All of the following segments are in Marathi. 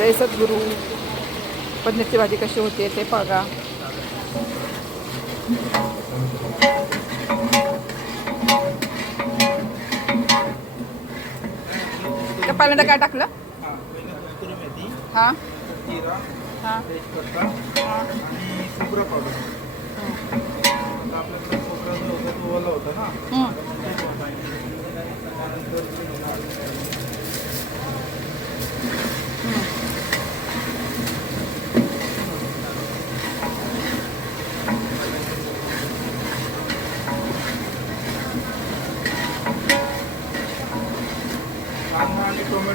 जय सद्गुरू. पनीरची भाजी कशी होते ते बघा पहिल्यांदा काय टाकलं? हा. हां. हां.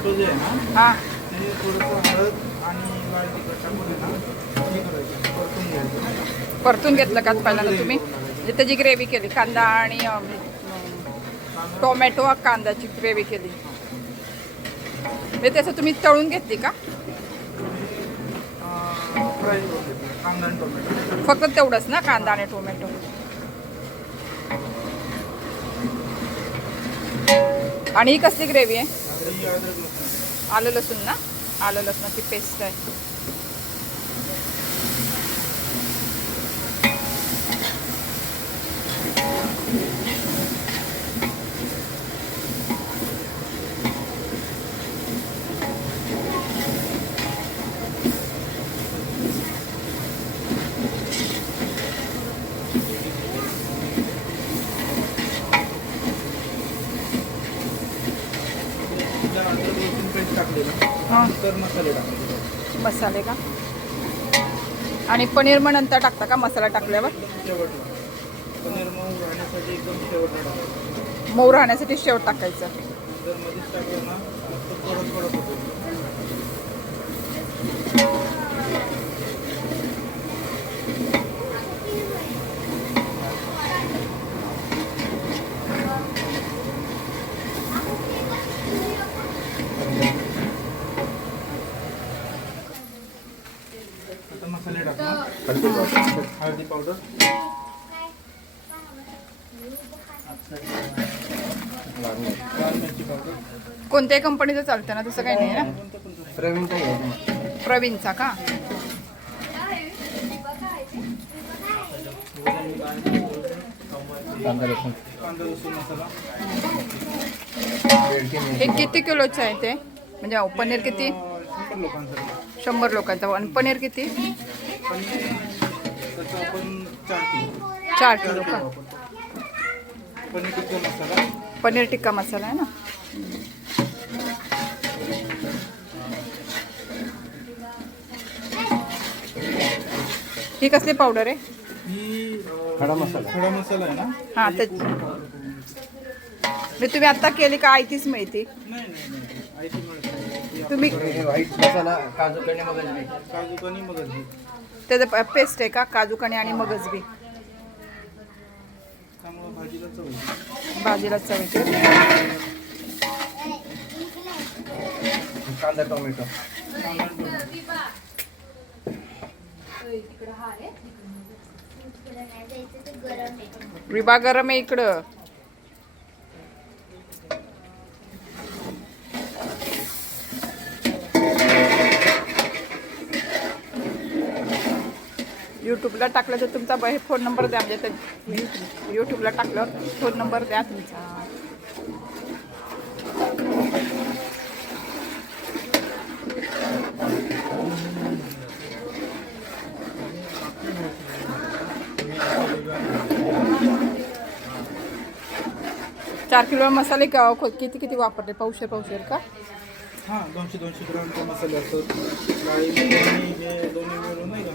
टोमॅटो जे आहे ना? हां. ते थोडंसं हळद आणि लाल तिखट टाकून आहे ना हे करायचं परतून घ्यायचं? परतून घेतलं का पहिल्यांदा तुम्ही? म्हणजे त्याची ग्रेव्ही केली कांदा आणि अं, टोमॅटो कांद्याची ग्रेव्ही केली. म्हणजे त्याचं तुम्ही तळून घेतली का? फ्राय करून घेतलं कांदा आणि टोमॅटो. फक्त तेवढंच ना कांदा आणि टोमॅटो? आणि ही कसली ग्रेव्ही आहे? अद्रक आलं लसूण ना आलं लसणाची पेस्ट आहे त्या अद्रक लसूण पेस्ट टाकलेलं हां. मसाले का? आणि पनीर मग नंतर टाकता का मसाला टाकल्यावर? शेवटला पनीर मऊ राहण्यासाठी एकदम शेवटला टाकायचं मऊ राहण्यासाठी शेव टाकायचं. जर मध्येच टाकलं ना तर थोडं थोडं होतं. हळदी पावडर लाल मिरची पावडर कोणत्याही कंपनीचं चालतं ना तसं काही नाही ना? प्रवीणचा का? कांदा लसूण मसाला हे किती किलोचं आहे ते? म्हणजे अहो, पनीर किती? अं, शंभर लोकांसाठी शंभर लोकांचं. आणि पनीर किती? पनीर त्याचं आपण चार किलो. चार का वापरतो पनीर टिक्का मसाला. पनीर टिक्का मसाला आहे ना? ही कसली पावडर आहे? ही अं, खडा मसाला. खडा मसाला आहे ना? हां ते म्हणजे तुम्ही आता केली का आयतीच माहिती नाही नाही मिळत. तुम्ही व्हाईट मसाला काजू कणी मगज नाही. काजू कणी मगज. त्याचं पेस्ट आहे का काजू कणी आणि मगज बी भाजीला चव येते. कांदा टोमॅटो. विभा गरम आहे इकडं यूट्यूबला टाकलं तर तुमचा ब- फोन नंबर द्या म्हणजे ते यूट्यूबला टाकल्यावर फोन नंबर द्या तुमचा. चार किलो मसाले का किती किती वापरले? पावशेर पावशेर का? हां दोनशे दोनशे ग्रामचे मसाले असतात. दोन्ही मिळून नाही का?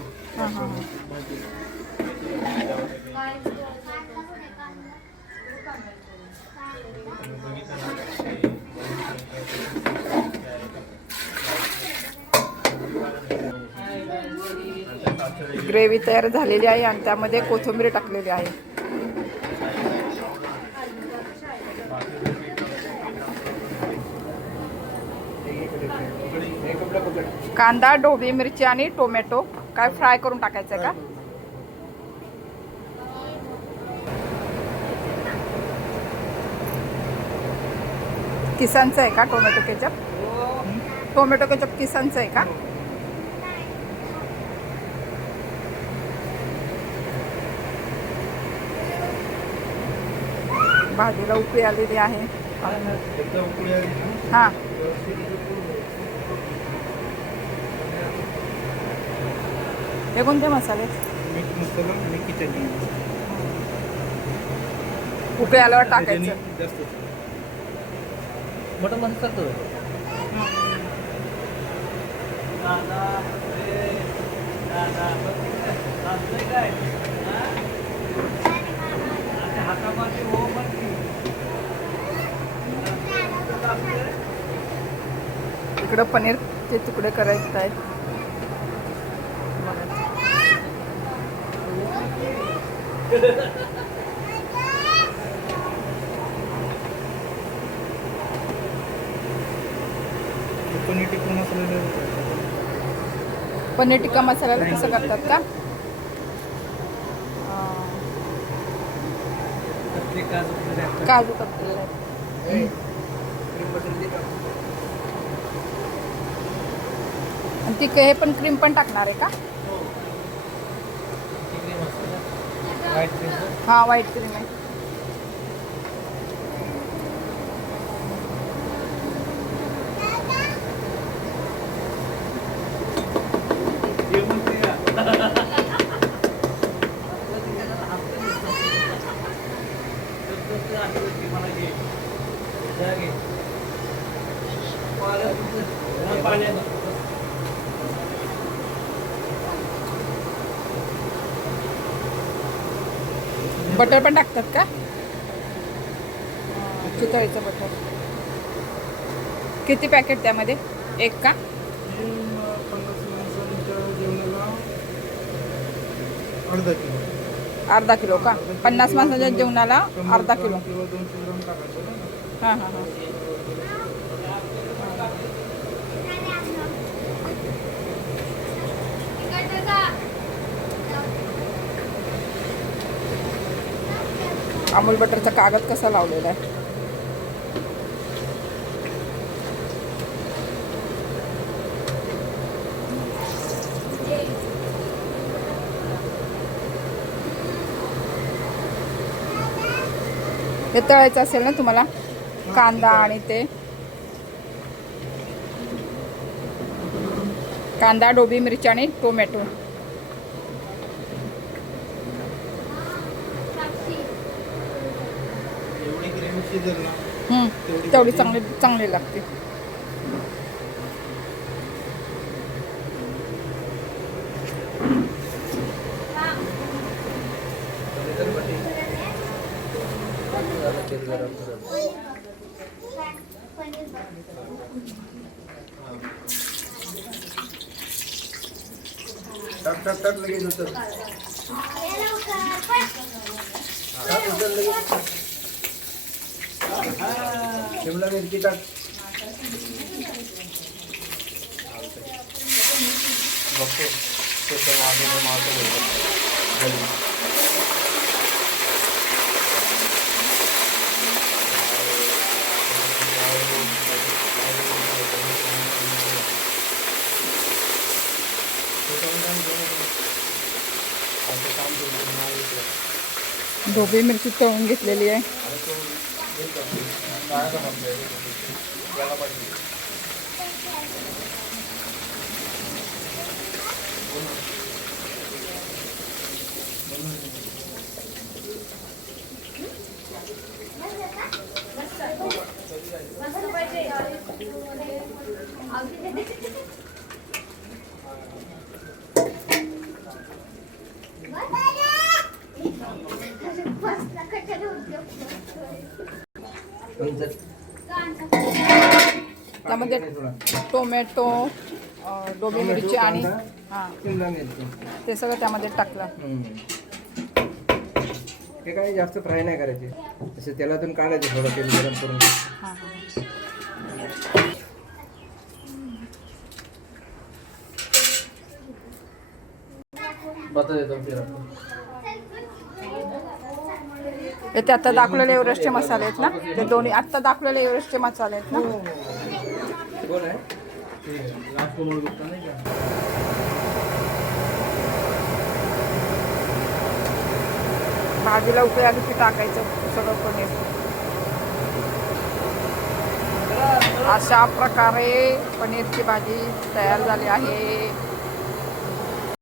ग्रेव्ही तयार झालेली आहे आणि त्यामध्ये कोथिंबीर टाकलेली आहे. कांदा डोबी मिरची आणि टोमॅटो. काय फ्राय करून टाकायचं आहे का? किसानचं आहे का टोमॅटो केचप? टोमॅटो केचप किसांचं आहे का? भाजीला उकळी आलेली आहे. हां. हे कोणते मसाले? मीठ मसाला आणि किचन उकळी आल्यावर टाकायचं. जास्त मोठं म्हणतात तो इकडं पनीरचे तुकडे करायचे आहेत. पनीर टिक्का मसाला पनीर टिक्का मसाल्याला कसं करतात का? काजू कतलेले. आणि ती हे पण क्रीम पण टाकणार आहे का? हा व्हाईट क्रीम आहे. बटर पण टाकतात का? चितळीचं बटर. किती पॅकेट त्यामध्ये? एक का? अर्धा किलो. अर्धा किलो का? पन्नास माणसाच्या जेवणाला अर्धा किलो. हां हां हां. अमूल बटरचा कागद कसा लावलेला आहे? हे तळायचं असेल ना तुम्हाला? कांदा आणि ते. कांदा डोबी मिरची आणि टोमॅटो एवढी ग्रेव्ही शिजेल ना हम्म, तेवढी चांगली चांगली लागते. टक टक टक लगेच होतं. लगेच शिमला मिरची टाक बघतो त्याचं मागे मागं बघतो. ढोबळी मिरची तळून घेतलेली आहे उचल. त्यामध्ये. टोमॅटो ढोबळी मिरची आणि हां. शिमला मिरची ते सगळं त्यामध्ये टाकलं. हे काही जास्त फ्राय नाही करायचे. असं तेलातून काढायचे थोडं तेल गरम करून. हां हां. बता देतो फिर हे ते आता दाखवलेले एव्हरेस्टचे मसाले आहेत ना? ते दोन्ही आत्ता दाखवलेले एव्हरेस्टचे मसाले आहेत ना? भाजीला उकळी आली की टाकायचं सगळं पनीर. अशा प्रकारे पनीरची भाजी तयार झाली आहे.